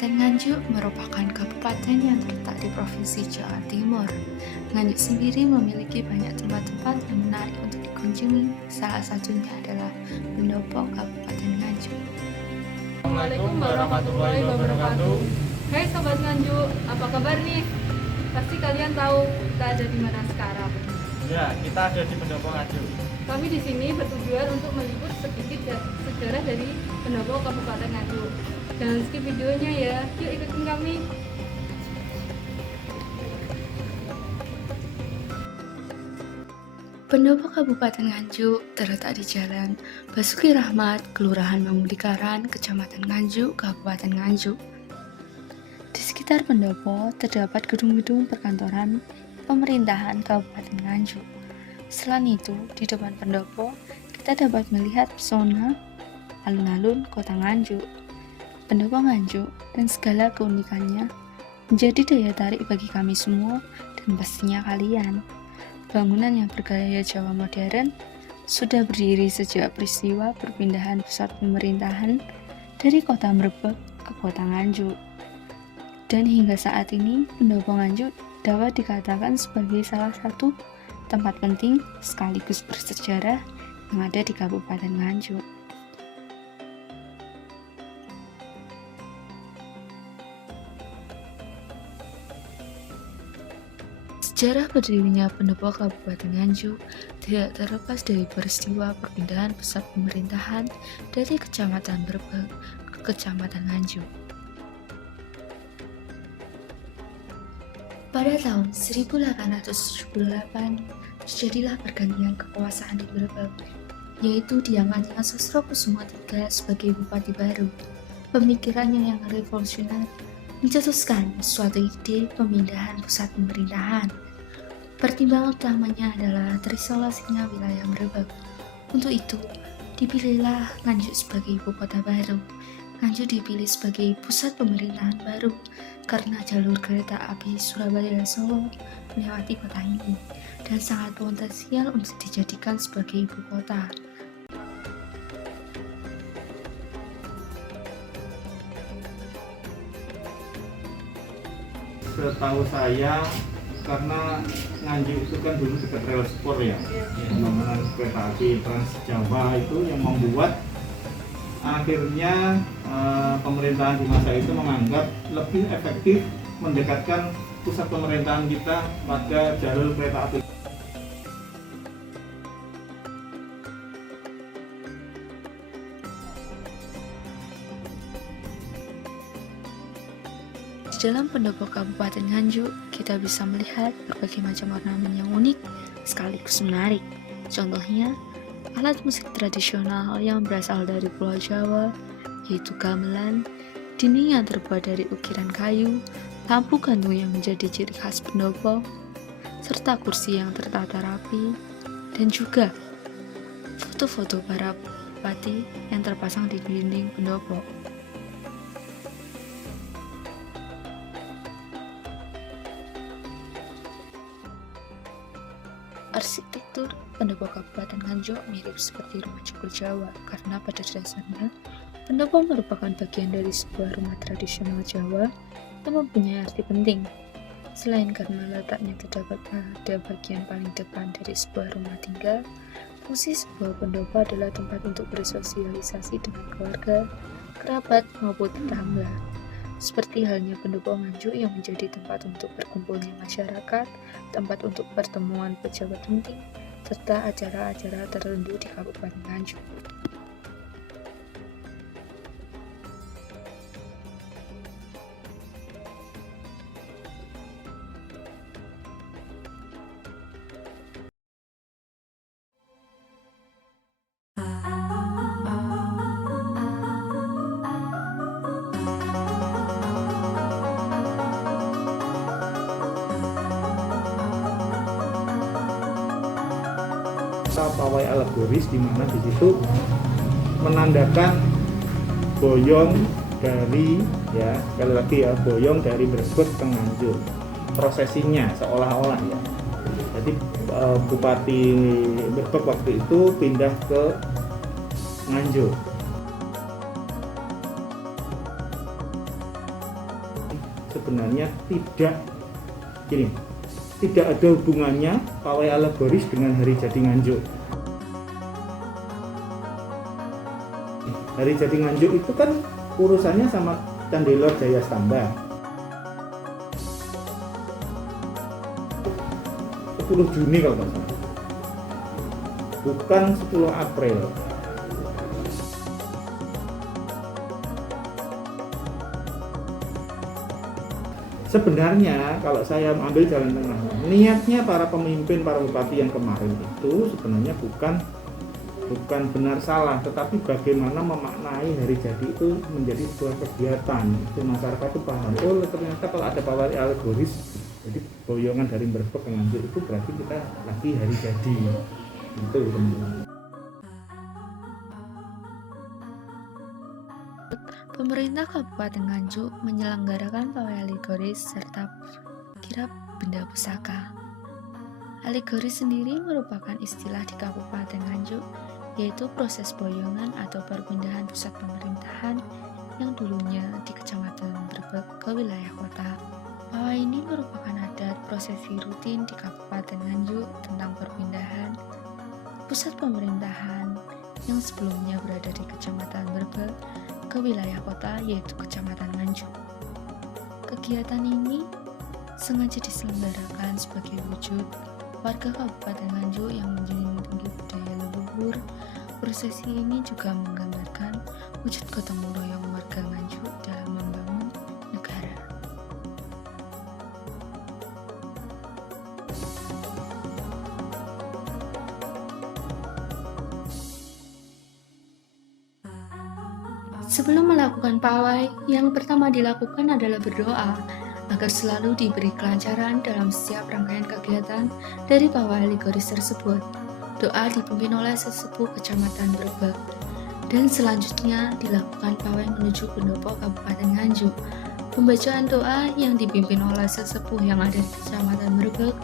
Kabupaten Nganjuk merupakan kabupaten yang terletak di Provinsi Jawa Timur. Nganjuk sendiri memiliki banyak tempat-tempat yang menarik untuk dikunjungi. Salah satunya adalah Pendopo Kabupaten Nganjuk. Assalamualaikum warahmatullahi wabarakatuh. Hai Sobat Nganjuk, apa kabar nih? Pasti kalian tahu kita ada di mana sekarang. Ya, kita ada di Pendopo Nganjuk. Kami di sini bertujuan untuk meliput sedikit sejarah dari Pendopo Kabupaten Nganjuk. Jangan skip videonya ya, yuk ikutin kami. Pendopo Kabupaten Nganjuk terletak di Jalan Basuki Rahmat, Kelurahan Mangudikaran, Kecamatan Nganjuk, Kabupaten Nganjuk. Di sekitar Pendopo terdapat gedung-gedung perkantoran pemerintahan Kabupaten Nganjuk. Selain itu, di depan Pendopo kita dapat melihat pesona alun-alun Kota Nganjuk. Pendopo Nganjuk dan segala keunikannya menjadi daya tarik bagi kami semua dan pastinya kalian. Bangunan yang bergaya Jawa modern sudah berdiri sejak peristiwa perpindahan pusat pemerintahan dari Kota Mrebek ke Kota Nganjuk. Dan hingga saat ini, Pendopo Nganjuk dapat dikatakan sebagai salah satu tempat penting sekaligus bersejarah yang ada di Kabupaten Nganjuk. Sejarah berdirinya Pendopo Kabupaten Nganjuk tidak terlepas dari peristiwa perpindahan pusat pemerintahan dari Kecamatan Mrebek ke Kecamatan Nganjuk. Pada tahun 1878, terjadilah pergantian kekuasaan di Mrebek, yaitu diangkatnya Sosrokusumo III sebagai bupati baru. Pemikirannya yang revolusioner mencetuskan suatu ide pemindahan pusat pemerintahan. Pertimbangan utamanya adalah terisolasinya wilayah Mrebek. Untuk itu, dipilihlah Nganjuk sebagai ibu kota baru. Nganjuk dipilih sebagai pusat pemerintahan baru karena jalur kereta api Surabaya-Solo melewati kota ini dan sangat potensial untuk dijadikan sebagai ibu kota. Setahu saya, karena Nganjuk itu kan dulu dekat rel spor ya, pembangunan kereta api Trans Jawa itu yang membuat akhirnya pemerintahan di masa itu menganggap lebih efektif mendekatkan pusat pemerintahan kita pada jalur kereta api. Di dalam Pendopo Kabupaten Nganjuk, kita bisa melihat berbagai macam ornamen yang unik sekaligus menarik. Contohnya, alat musik tradisional yang berasal dari Pulau Jawa, yaitu gamelan, dinding yang terbuat dari ukiran kayu, lampu gantung yang menjadi ciri khas Pendopo, serta kursi yang tertata rapi, dan juga foto-foto para bupati yang terpasang di dinding Pendopo. Arsitektur Pendopo Kabupaten Nganjuk mirip seperti rumah cukul Jawa karena pada dasarnya Pendopo merupakan bagian dari sebuah rumah tradisional Jawa yang mempunyai arti penting. Selain karena letaknya terdapat pada bagian paling depan dari sebuah rumah tinggal, fungsi sebuah pendopo adalah tempat untuk bersosialisasi dengan keluarga, kerabat, maupun tetangga. Seperti halnya Pendopo Nganjuk yang menjadi tempat untuk berkumpulnya masyarakat, tempat untuk pertemuan pejabat penting, serta acara-acara tertentu di Kabupaten Nganjuk. Pawai alegoris di mana di situ menandakan boyong dari sekali lagi boyong dari Mrebek ke Nganjuk, prosesinya seolah-olah ya. Jadi Bupati Mrebek waktu itu pindah ke Nganjuk. sebenarnya tidak ada hubungannya pawai alegoris dengan hari jadi Nganjuk. Hari jadi Nganjuk itu kan urusannya sama Candi Lor Jaya Stamba. 10 Juni kalau nggak salah, bukan 10 April. Sebenarnya kalau saya ambil jalan tengah, niatnya para pemimpin, para bupati yang kemarin itu sebenarnya bukan benar salah, tetapi bagaimana memaknai hari jadi itu menjadi sebuah kegiatan. Itu masyarakat itu paham, oh ternyata kalau ada pawai alegoris, jadi boyongan dari Mrebet ke Nganjuk itu berarti kita lagi hari jadi. Itu teman-teman. Pemerintah Kabupaten Nganjuk menyelenggarakan pawai alegoris serta kirap benda pusaka. Alegoris sendiri merupakan istilah di Kabupaten Nganjuk, yaitu proses boyongan atau perpindahan pusat pemerintahan yang dulunya di Kecamatan Mrebet ke wilayah kota. Pawai ini merupakan adat prosesi rutin di Kabupaten Nganjuk tentang perpindahan pusat pemerintahan yang sebelumnya berada di Kecamatan Mrebet ke wilayah kota, yaitu Kecamatan Nganjuk. Kegiatan ini sengaja diselenggarakan sebagai wujud warga Kabupaten Nganjuk yang menjunjung tinggi budaya leluhur. Prosesi ini juga menggambarkan wujud gotong royong warga Nganjuk dalam membangun negara. Sebelum melakukan pawai, yang pertama dilakukan adalah berdoa agar selalu diberi kelancaran dalam setiap rangkaian kegiatan dari pawai alegoris tersebut. Doa dipimpin oleh sesepuh Kecamatan Mrebet, dan selanjutnya dilakukan pawai menuju pendopo Kabupaten Nganjuk. Pembacaan doa yang dipimpin oleh sesepuh yang ada di Kecamatan Mrebet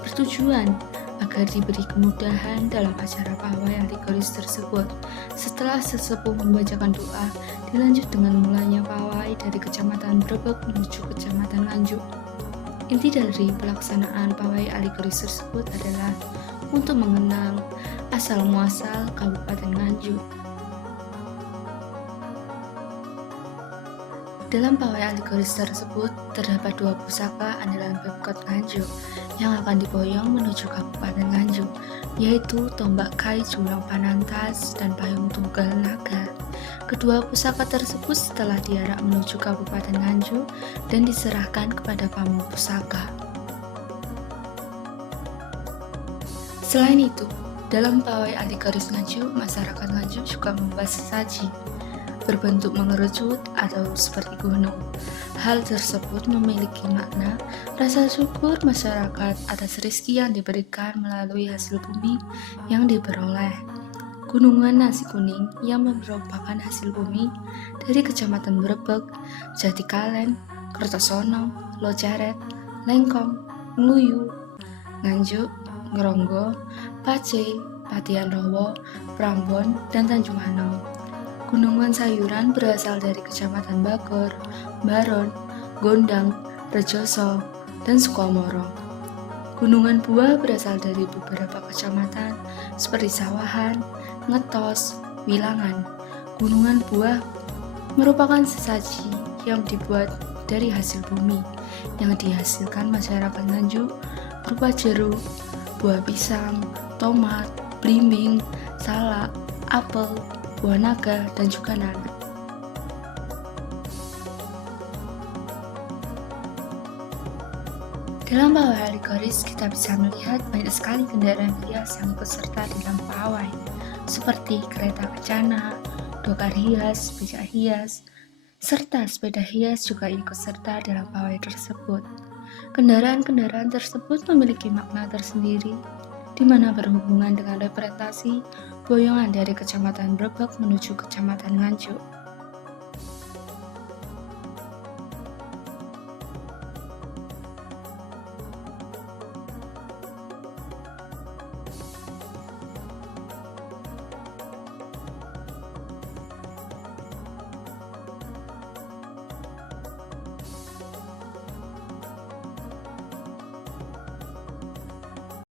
bertujuan agar diberi kemudahan dalam acara pawai alegoris tersebut. Setelah sesepuh membacakan doa, dilanjut dengan mulanya pawai dari Kecamatan Mrebet menuju Kecamatan Nganjuk. Inti dari pelaksanaan pawai alegoris tersebut adalah untuk mengenang asal-muasal Kabupaten Nganjuk. Dalam pawai alegoris tersebut terdapat 2 pusaka andalan Pemkot Nganjuk yang akan diboyong menuju Kabupaten Nganjuk, yaitu tombak kai jurang Panantas dan payung tunggal naga. Kedua pusaka tersebut setelah diarak menuju Kabupaten Nganjuk dan diserahkan kepada pamong pusaka. Selain itu, dalam pawai alegoris Nganjuk, masyarakat Nganjuk juga membuat sesaji berbentuk mengerucut atau seperti gunung. Hal tersebut memiliki makna rasa syukur masyarakat atas rezeki yang diberikan melalui hasil bumi yang diperoleh. Gunungan Nasi Kuning yang merupakan hasil bumi dari Kecamatan Mrebet, Jatikalen, Kertosono, Lojaret, Lengkong, Ngluyu, Nganjuk, Ngronggo, Pace, Patian Rowo, Prambon, dan Tanjung Hanau. Gunungan Sayuran berasal dari Kecamatan Bagor, Baron, Gondang, Rejoso, dan Sukomoro. Gunungan Buah berasal dari beberapa kecamatan seperti Sawahan, Ngetos, Wilangan. Gunungan Buah merupakan sesaji yang dibuat dari hasil bumi yang dihasilkan masyarakat Nganjuk berupa jeruk, buah pisang, tomat, belimbing, salak, apel, buah naga, dan juga nanas. Dalam pawai alegoris kita bisa melihat banyak sekali kendaraan hias yang ikut serta dalam pawai, seperti kereta kencana, dokar hias, becak hias, serta sepeda hias juga ikut serta dalam pawai tersebut. Kendaraan-kendaraan tersebut memiliki makna tersendiri, di mana berhubungan dengan representasi boyongan dari Kecamatan Mrebet menuju Kecamatan Nganjuk.